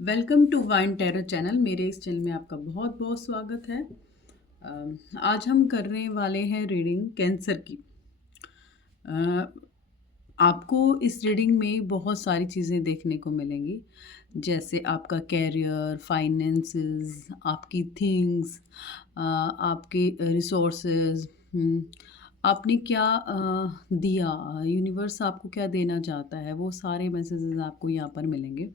Welcome to wine tarot channel. मेरे इस channel में आपका बहुत बहुत स्वागत है। आज हम करने वाले हैं रीडिंग कैंसर की। अ, आपको इस रीडिंग में बहुत सारी चीज़ें देखने को मिलेंगी, जैसे आपका कैरियर, फाइनेंसेस, आपकी थिंग्स, आपके रिसोर्सेज, आपने क्या दिया, यूनिवर्स आपको क्या देना चाहता है, वो सारे मैसेजेस आपको यहाँ पर मिलेंगे।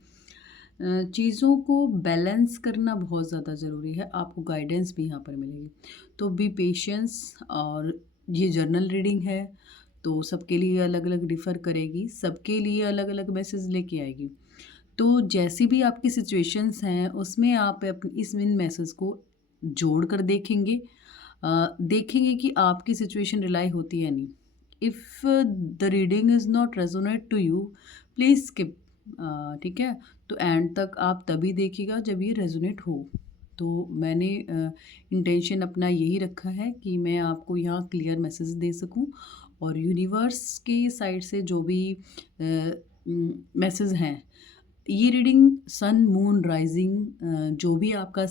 चीज़ों को बैलेंस करना बहुत ज़्यादा ज़रूरी है, आपको गाइडेंस भी यहाँ पर मिलेगी। तो बी पेशेंस। और ये जर्नल रीडिंग है, तो सबके लिए अलग अलग डिफ़र करेगी, सबके लिए अलग अलग मैसेज लेके आएगी। तो जैसी भी आपकी सिचुएशंस हैं उसमें आप इस इन मैसेज को जोड़ कर देखेंगे। देखेंगे कि आपकी सिचुएशन रिलाई होती है नहीं। If the reading is not resonate to you, please skip. ठीक है। तो एंड तक आप तभी देखिएगा जब ये रेजोनेट हो। तो मैंने इंटेंशन अपना यही रखा है कि मैं आपको यहाँ क्लियर मैसेज दे सकूँ, और यूनिवर्स की साइड से जो भी मैसेज हैं, ये रीडिंग सन मून राइजिंग जो भी आपका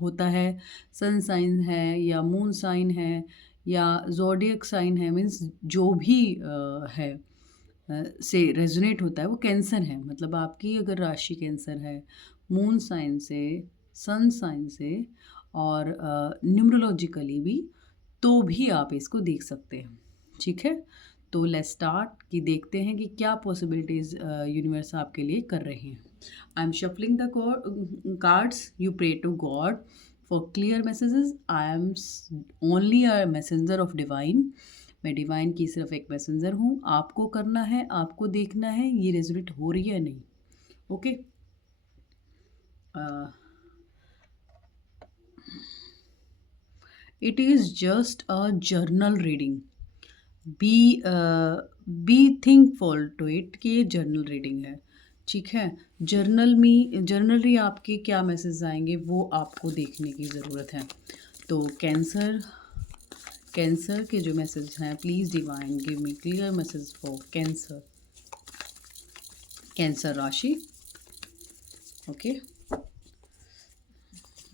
होता है, सन साइन है या मून साइन है या ज़ोडिएक साइन है, मीन्स जो भी है से रेजोनेट होता है, वो कैंसर है। मतलब आपकी अगर राशि कैंसर है, मून साइन से, सन साइन से, और न्यूमरोलॉजिकली भी, तो भी आप इसको देख सकते हैं। ठीक है। तो लेट्स स्टार्ट कि देखते हैं कि क्या पॉसिबिलिटीज़ यूनिवर्स आपके लिए कर रहे हैं। I am shuffling the cards, you pray to God for clear messages. I am only a messenger of divine. मैं डिवाइन की सिर्फ एक मैसेंजर हूँ। आपको करना है, आपको देखना है ये रेजोनेट हो रही है नहीं। Okay. It is just a journal reading. Be be thinkful to it कि ये जर्नल रीडिंग है। ठीक है। जर्नली आपके क्या मैसेज आएंगे वो आपको देखने की ज़रूरत है। तो कैंसर के जो मैसेज हैं, please divine give me clear message for cancer राशि। ओके।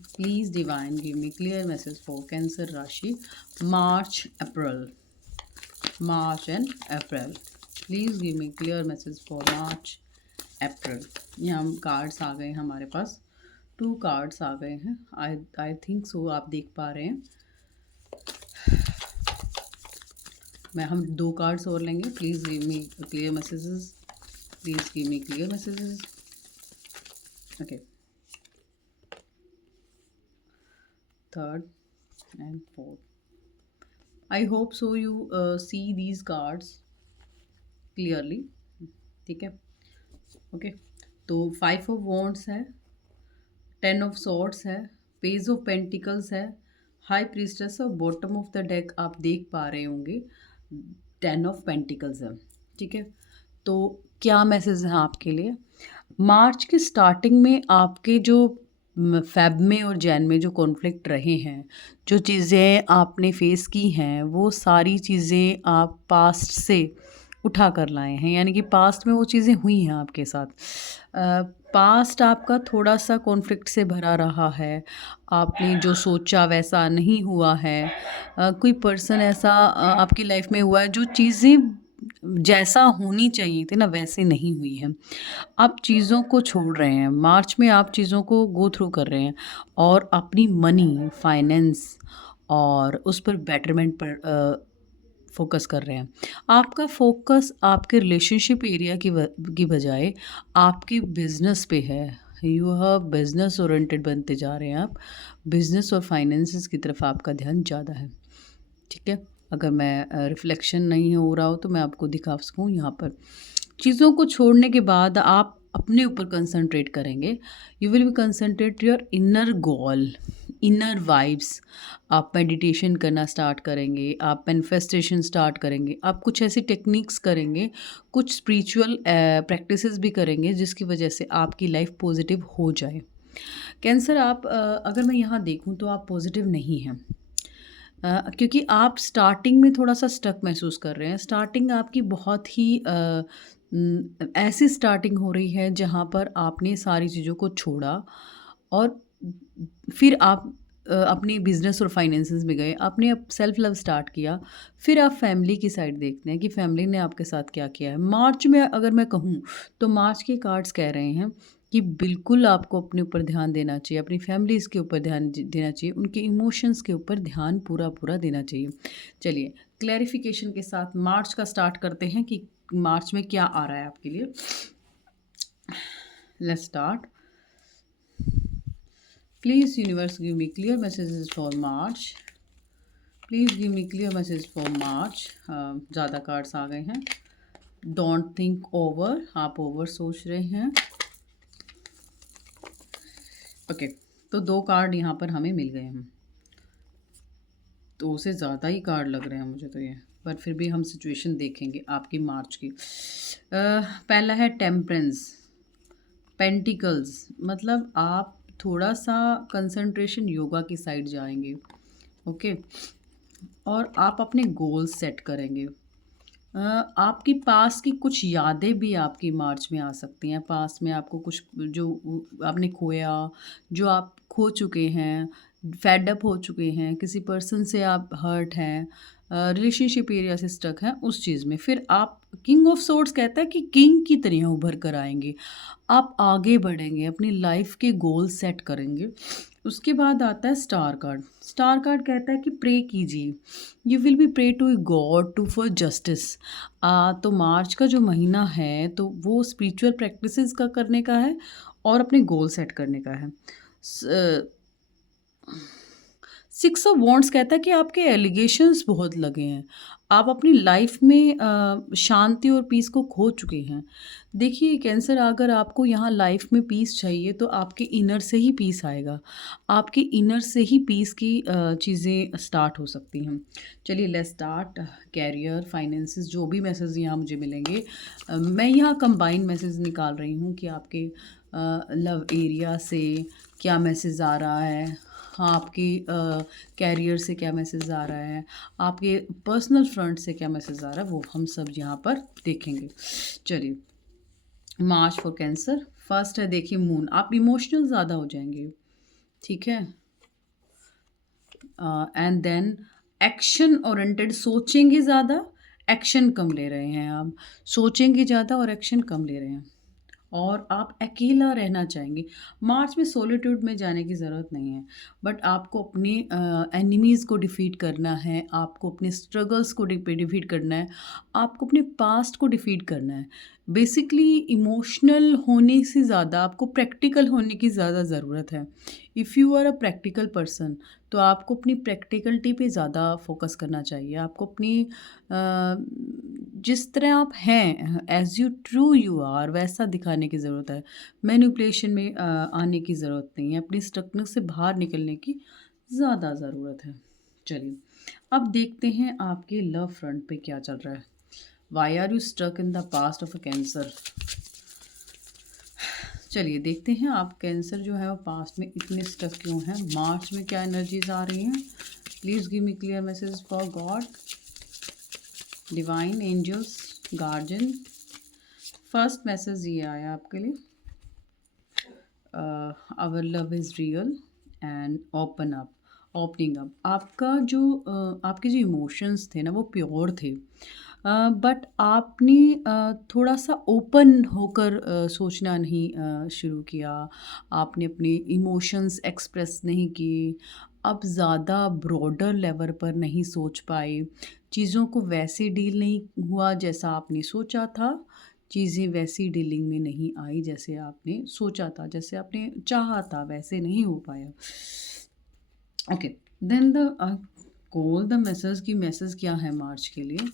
Please divine give me clear message for cancer राशि, March and April. Please give me clear message for March April. यहाँ कार्ड्स आ गए हमारे पास, 2 कार्ड्स आ गए हैं। आई थिंक सो आप देख पा रहे हैं। हम 2 कार्ड्स और लेंगे। Please give me clear messages, please give me clear messages. Okay, third and fourth. I hope so you see these cards clearly. ठीक है। ओके। तो 5 ऑफ वॉन्ड्स है, 10 ऑफ सॉर्ड्स है, पेज ऑफ पेंटिकल्स है, high priestess और bottom of the deck आप देख पा रहे होंगे 10 ऑफ पेंटिकल्स है। ठीक है। तो क्या मैसेज है आपके लिए? मार्च के स्टार्टिंग में आपके जो फेब में और जैन में जो कॉन्फ्लिक्ट रहे हैं, जो चीज़ें आपने फेस की हैं, वो सारी चीज़ें आप पास्ट से उठा कर लाए हैं, यानी कि पास्ट में वो चीज़ें हुई हैं आपके साथ। पास्ट आपका थोड़ा सा कॉन्फ्लिक्ट से भरा रहा है, आपने जो सोचा वैसा नहीं हुआ है। कोई पर्सन ऐसा आपकी लाइफ में हुआ है जो चीज़ें जैसा होनी चाहिए थी ना वैसे नहीं हुई है। आप चीज़ों को छोड़ रहे हैं, मार्च में आप चीज़ों को गो थ्रू कर रहे हैं और अपनी मनी, फाइनेंस और उस पर बेटरमेंट पर फ़ोकस कर रहे हैं। आपका फ़ोकस आपके रिलेशनशिप एरिया की बजाय आपके बिज़नेस पे है। यू आर बिज़नेस ओरिएंटेड बनते जा रहे हैं आप। बिज़नेस और फाइनेंसेस की तरफ आपका ध्यान ज़्यादा है। ठीक है। अगर मैं रिफ्लेक्शन नहीं हो रहा हो तो मैं आपको दिखा सकूँ यहाँ पर। चीज़ों को छोड़ने के बाद आप अपने ऊपर कंसंट्रेट करेंगे। You will B concentrate your inner goal, inner vibes. आप मेडिटेशन करना स्टार्ट करेंगे, आप मैनिफेस्टेशन स्टार्ट करेंगे, आप कुछ ऐसी टेक्निक्स करेंगे, कुछ स्पिरिचुअल प्रैक्टिसेस भी करेंगे जिसकी वजह से आपकी लाइफ पॉजिटिव हो जाए। कैंसर, आप अगर मैं यहाँ देखूँ तो आप पॉजिटिव नहीं हैं। क्योंकि आप स्टार्टिंग में थोड़ा सा स्टक महसूस कर रहे हैं। स्टार्टिंग आपकी बहुत ही ऐसी स्टार्टिंग हो रही है जहाँ पर आपने सारी चीज़ों को छोड़ा और फिर आप अपनी बिज़नेस और फाइनेंसेस में गए, आपने अब सेल्फ लव स्टार्ट किया, फिर आप फैमिली की साइड देखते हैं कि फैमिली ने आपके साथ क्या किया है। मार्च में अगर मैं कहूँ, तो मार्च के कार्ड्स कह रहे हैं कि बिल्कुल आपको अपने ऊपर ध्यान देना चाहिए, अपनी फैमिलीज़ के ऊपर ध्यान देना चाहिए, उनके इमोशंस के ऊपर ध्यान पूरा-पूरा देना चाहिए। चलिए, क्लैरिफ़िकेशन के साथ मार्च का स्टार्ट करते हैं कि मार्च में क्या आ रहा है आपके लिए। Let's start. Please universe give me clear messages for March. Please give me clear messages for March. ज़्यादा कार्ड्स आ गए हैं। डोंट थिंक ओवर, आप ओवर सोच रहे हैं। ओके, तो 2 कार्ड यहाँ पर हमें मिल गए हैं। 2 से ज़्यादा ही कार्ड लग रहे हैं मुझे तो ये, पर फिर भी हम सिचुएशन देखेंगे आपकी मार्च की। पहला है टेम्परेंस, पेंटिकल्स, मतलब आप थोड़ा सा कंसंट्रेशन योगा की साइड जाएंगे। ओके, और आप अपने गोल्स सेट करेंगे। आपकी पास की कुछ यादें भी आपकी मार्च में आ सकती हैं। पास में आपको कुछ जो आपने खोया, जो आप खो चुके हैं, फेड अप हो चुके हैं, किसी पर्सन से आप हर्ट हैं, रिलेशनशिप एरिया से स्टक हैं, उस चीज़ में फिर आप किंग ऑफ सोर्ड्स कहता है कि किंग की तरह उभर कर आएँगे। आप आगे बढ़ेंगे, अपनी लाइफ़ के गोल सेट करेंगे। उसके बाद आता है स्टार कार्ड। स्टार कार्ड कहता है कि प्रे कीजिए। You will be pray to God to for justice. तो मार्च का जो महीना है तो वो स्पिरिचुअल प्रैक्टिसेस का करने का है और अपने गोल सेट करने का है। सिक्स ऑफ वॉन्ड्स कहता है कि आपके एलिगेशंस बहुत लगे हैं। आप अपनी लाइफ में शांति और पीस को खो चुके हैं। देखिए कैंसर, अगर आपको यहाँ लाइफ में पीस चाहिए तो आपके इनर से ही पीस आएगा। आपके इनर से ही पीस की चीज़ें स्टार्ट हो सकती हैं। चलिए लेट्स स्टार्ट। कैरियर, फाइनेंसेस, जो भी मैसेज यहाँ मुझे मिलेंगे, मैं यहाँ कंबाइन मैसेज निकाल रही हूँ कि आपके लव एरिया से क्या मैसेज आ रहा है, हाँ, आपकी कैरियर से क्या मैसेज आ रहा है, आपके पर्सनल फ्रंट से क्या मैसेज आ रहा है, वो हम सब यहाँ पर देखेंगे। चलिए, मार्च फॉर कैंसर। फर्स्ट है, देखिए मून, आप इमोशनल ज़्यादा हो जाएंगे, ठीक है। एंड देन एक्शन ओरिएंटेड, सोचेंगे ज़्यादा, एक्शन कम ले रहे हैं आप। सोचेंगे ज़्यादा और एक्शन कम ले रहे हैं, और आप अकेला रहना चाहेंगे। मार्च में सॉलिट्यूड में जाने की ज़रूरत नहीं है, बट आपको अपने एनिमीज़ को डिफीट करना है, आपको अपने स्ट्रगल्स को डिफीट करना है, आपको अपने पास्ट को डिफीट करना है। बेसिकली इमोशनल होने से ज़्यादा आपको प्रैक्टिकल होने की ज़्यादा ज़रूरत है। If you are a practical person, तो आपको अपनी प्रैक्टिकलिटी पे ज़्यादा फोकस करना चाहिए। आपको अपनी जिस तरह आप हैं, as you true you are, वैसा दिखाने की ज़रूरत है। मैनिपुलेशन में आने की ज़रूरत नहीं है। अपनी स्टकनेस से बाहर निकलने की ज़्यादा ज़रूरत है। चलिए, अब देखते हैं आपके लव फ्रंट पे क्या चल रहा है। Why are you stuck in the past of a cancer. चलिए देखते हैं आप कैंसर जो है वो पास्ट में इतने स्टक क्यों हैं। मार्च में क्या एनर्जीज आ रही हैं। Please give me clear message for God, divine, angels, guardian. First message ये आया आपके लिए, our love is real and open up, opening up. आपका जो आपके जो इमोशंस थे ना वो प्योर थे, बट आपने थोड़ा सा ओपन होकर सोचना नहीं शुरू किया। आपने अपने इमोशंस एक्सप्रेस नहीं किए। अब ज़्यादा ब्रॉडर लेवल पर नहीं सोच पाए। चीज़ों को वैसे डील नहीं हुआ जैसा आपने सोचा था। चीज़ें वैसी डीलिंग में नहीं आई जैसे आपने सोचा था, जैसे आपने चाहा था, वैसे नहीं हो पाया। Okay, then the call the message की मैसेज क्या है मार्च के लिए।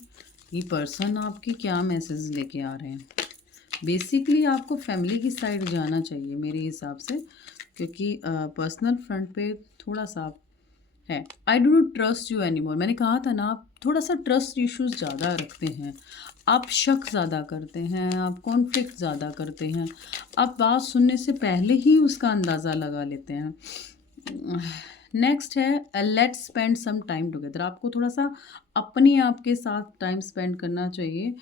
ये पर्सन आपकी क्या मैसेज लेके आ रहे हैं। बेसिकली आपको फैमिली की साइड जाना चाहिए मेरे हिसाब से, क्योंकि पर्सनल फ्रंट पे थोड़ा सा है। I do not trust you any more. मैंने कहा था ना, आप थोड़ा सा ट्रस्ट इश्यूज ज़्यादा रखते हैं, आप शक ज़्यादा करते हैं, आप कॉन्फ्लिक्ट ज़्यादा करते हैं, आप बात सुनने से पहले ही उसका अंदाज़ा लगा लेते हैं। नेक्स्ट है let's spend some time together. आपको थोड़ा सा अपने आप के साथ टाइम स्पेंड करना चाहिए।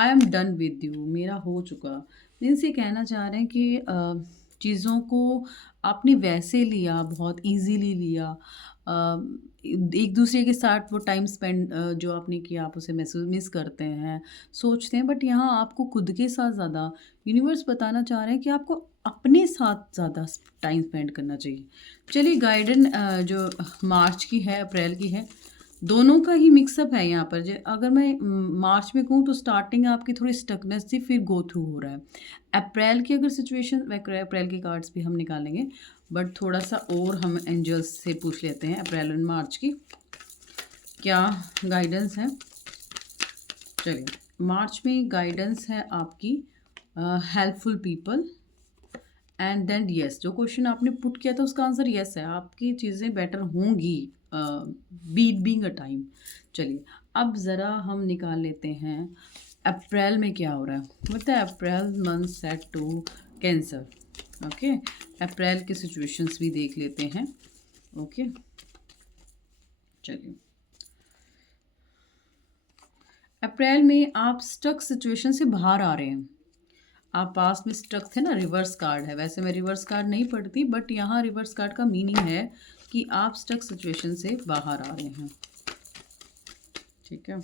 I am done with you, मेरा हो चुका। मीन्स ये कहना चाह रहे हैं कि चीज़ों को आपने वैसे लिया, बहुत इजीली लिया। एक दूसरे के साथ वो टाइम स्पेंड जो आपने किया आप उसे महसूस मिस करते हैं, सोचते हैं, बट यहाँ आपको खुद के साथ ज़्यादा यूनिवर्स बताना चाह रहे हैं कि आपको अपने साथ ज़्यादा टाइम स्पेंड करना चाहिए। चलिए गाइडेंस जो मार्च की है, अप्रैल की है, दोनों का ही मिक्सअप है यहाँ पर। अगर मैं मार्च में कहूँ तो स्टार्टिंग आपकी थोड़ी स्टकनेस थी, फिर गो थ्रू हो रहा है। अप्रैल की अगर सिचुएशन, अप्रैल के कार्ड्स भी हम निकालेंगे, बट थोड़ा सा और हम एंजल्स से पूछ लेते हैं अप्रैल एंड मार्च की क्या गाइडेंस है। चलिए, मार्च में गाइडेंस है आपकी helpful people and then yes. जो क्वेश्चन आपने पुट किया था उसका आंसर यस है, आपकी चीज़ें बेटर होंगी बीइंग अ टाइम। चलिए, अब ज़रा हम निकाल लेते हैं अप्रैल में क्या हो रहा है। मतलब April month set to cancer. Okay, April के सिचुएशंस भी देख लेते हैं। ओके, चलिए, अप्रैल में आप स्टक सिचुएशन से बाहर आ रहे हैं। आप पास में स्टक थे ना, रिवर्स कार्ड है। वैसे मैं रिवर्स कार्ड नहीं पढ़ती, बट यहाँ रिवर्स कार्ड का मीनिंग है कि आप स्टक सिचुएशन से बाहर आ रहे हैं। ठीक है,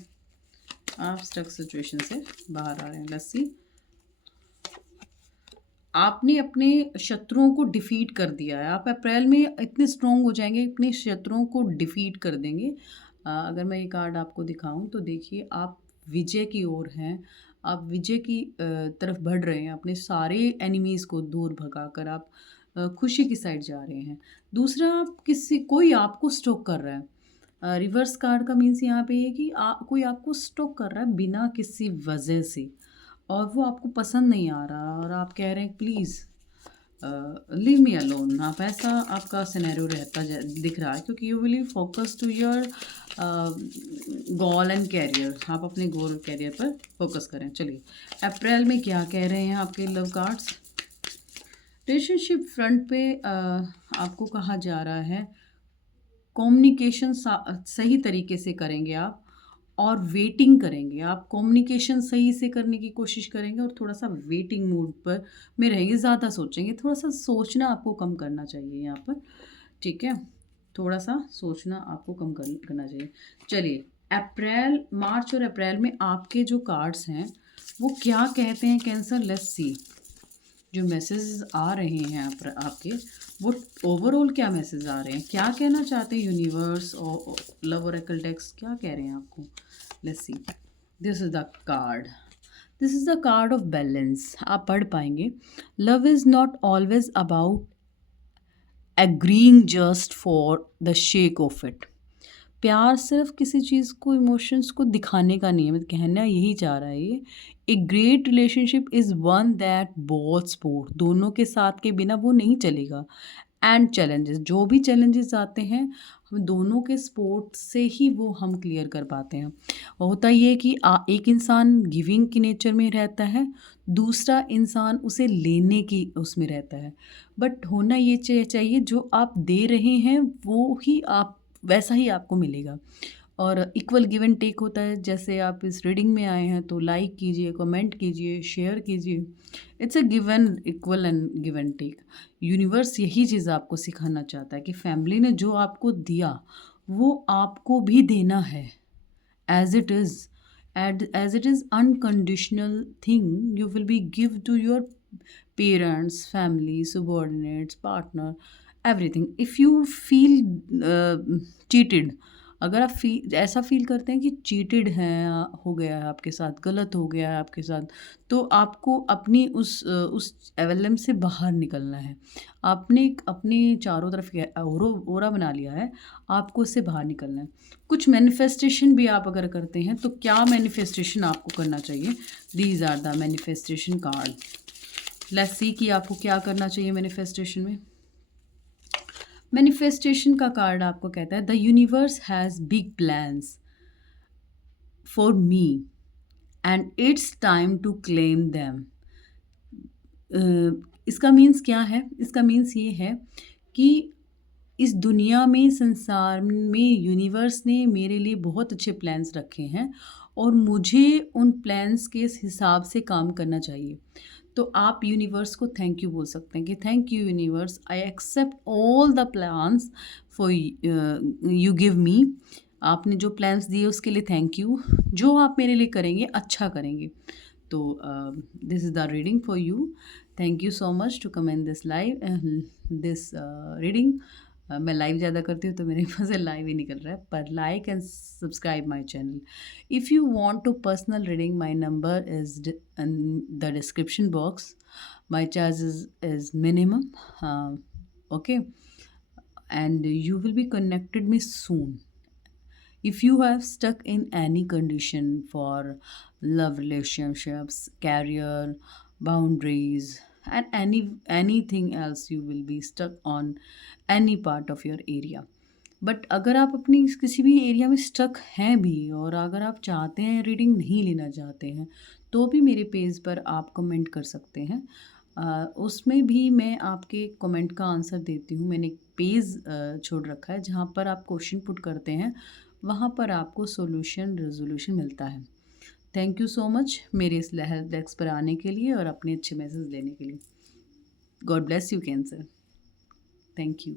आप स्टक सिचुएशन से बाहर आ रहे हैं। लेट्स सी, आपने अपने शत्रुओं को डिफीट कर दिया है। आप अप्रैल में इतने स्ट्रोंग हो जाएंगे, अपने शत्रुओं को डिफीट कर देंगे। अगर मैं ये कार्ड आपको दिखाऊं तो देखिए, आप विजय की ओर हैं। आप विजय की तरफ बढ़ रहे हैं। अपने सारे एनिमीज़ को दूर भगाकर आप खुशी की साइड जा रहे हैं। दूसरा, आप कोई आपको स्टॉक कर रहा है। रिवर्स कार्ड का मीन्स यहाँ पे ये कि कोई आपको स्टॉक कर रहा है बिना किसी वजह से, और वो आपको पसंद नहीं आ रहा, और आप कह रहे हैं प्लीज़ लीव मी अलोन। आप ऐसा आपका सिनेरियो रहता दिख रहा है, क्योंकि you will focus to your goal and career. आप अपने गोल कैरियर पर फोकस करें। चलिए, अप्रैल में क्या कह रहे हैं आपके लव कार्ड्स। रिलेशनशिप फ्रंट पे आपको कहा जा रहा है कम्युनिकेशन सही तरीके से करेंगे आप, और वेटिंग करेंगे। आप कम्युनिकेशन सही से करने की कोशिश करेंगे और थोड़ा सा वेटिंग मोड पर में रहेंगे, ज़्यादा सोचेंगे। थोड़ा सा सोचना आपको कम करना चाहिए यहाँ पर। ठीक है, थोड़ा सा सोचना आपको कम करना चाहिए। चलिए, अप्रैल, मार्च और अप्रैल में आपके जो कार्ड्स हैं वो क्या कहते हैं कैंसर। लेट्स सी, जो मैसेजेस आ रहे हैं आपके, वो ओवरऑल क्या मैसेज आ रहे हैं, क्या कहना चाहते हैं यूनिवर्स और लव ओरेकल डेक्स, क्या कह रहे हैं आपको। Let's see, this is the card, this is the card of balance. आप पढ़ पाएंगे, love is not always about agreeing just for the shake of it. प्यार सिर्फ किसी चीज़ को, इमोशंस को दिखाने का नहीं है। मतलब कहना यही चाह रहा है ये। A great relationship is one that both support, दोनों के साथ के बिना वो नहीं चलेगा। एंड चैलेंजेस, जो भी चैलेंजेस आते हैं हम दोनों के सपोर्ट से ही वो हम क्लियर कर पाते हैं। होता ये कि एक इंसान गिविंग की नेचर में रहता है, दूसरा इंसान उसे लेने की उसमें रहता है। बट होना ये चाहिए जो आप दे रहे हैं वो ही आप वैसा ही आपको मिलेगा, और इक्वल गिव एंड टेक होता है। जैसे आप इस रीडिंग में आए हैं तो लाइक कीजिए, कमेंट कीजिए, शेयर कीजिए। It's a give and equal and give and take. Universe यही चीज़ आपको सिखाना चाहता है कि फैमिली ने जो आपको दिया वो आपको भी देना है, as it is, as it is unconditional thing you will be give to your parents, family, subordinates, partner, everything. If you feel cheated, अगर आप ऐसा फील करते हैं कि चीटेड हैं, हो गया है आपके साथ, गलत हो गया है आपके साथ, तो आपको अपनी उस एवलम से बाहर निकलना है। आपने अपने चारों तरफ ओरा बना लिया है, आपको उससे बाहर निकलना है। कुछ मैनिफेस्टेशन भी आप अगर करते हैं तो क्या मैनिफेस्टेशन आपको करना चाहिए। These are the manifestation card. Let's see कि आपको क्या करना चाहिए मैनिफेस्टेशन में। मैनिफेस्टेशन का कार्ड आपको कहता है the universe has big plans for me and it's time to claim them. इसका मीन्स क्या है, इसका मीन्स ये है कि इस दुनिया में, संसार में यूनिवर्स ने मेरे लिए बहुत अच्छे प्लान्स रखे हैं, और मुझे उन प्लान्स के हिसाब से काम करना चाहिए। तो आप यूनिवर्स को थैंक यू बोल सकते हैं कि thank you universe, I accept all the plans for you give me. आपने जो प्लान्स दिए उसके लिए थैंक यू। जो आप मेरे लिए करेंगे अच्छा करेंगे। तो this is the reading for you. Thank you so much to come in this this reading. मैं लाइव ज़्यादा करती हूँ तो मेरे पास से लाइव ही निकल रहा है, पर like and subscribe my channel. If you want to personal reading, my number is in the description box. My charges is minimum. Okay, and you will be connected me soon. If you have stuck in any condition for love, relationships, career, boundaries, and anything else, you will be stuck on any part of your area. But अगर आप अपनी किसी भी area में stuck हैं भी और अगर आप चाहते हैं रीडिंग नहीं लेना चाहते हैं, तो भी मेरे पेज पर आप कमेंट कर सकते हैं। उसमें भी मैं आपके कमेंट का आंसर देती हूँ। मैंने एक पेज छोड़ रखा है जहाँ पर आप क्वेश्चन पुट करते हैं, वहाँ पर आपको सॉल्यूशन रेज़ोल्यूशन मिलता है। थैंक यू सो मच मेरे इस हेल्प डेस्क पर आने के लिए और अपने अच्छे मैसेज देने के लिए। God bless you cancer. Thank you.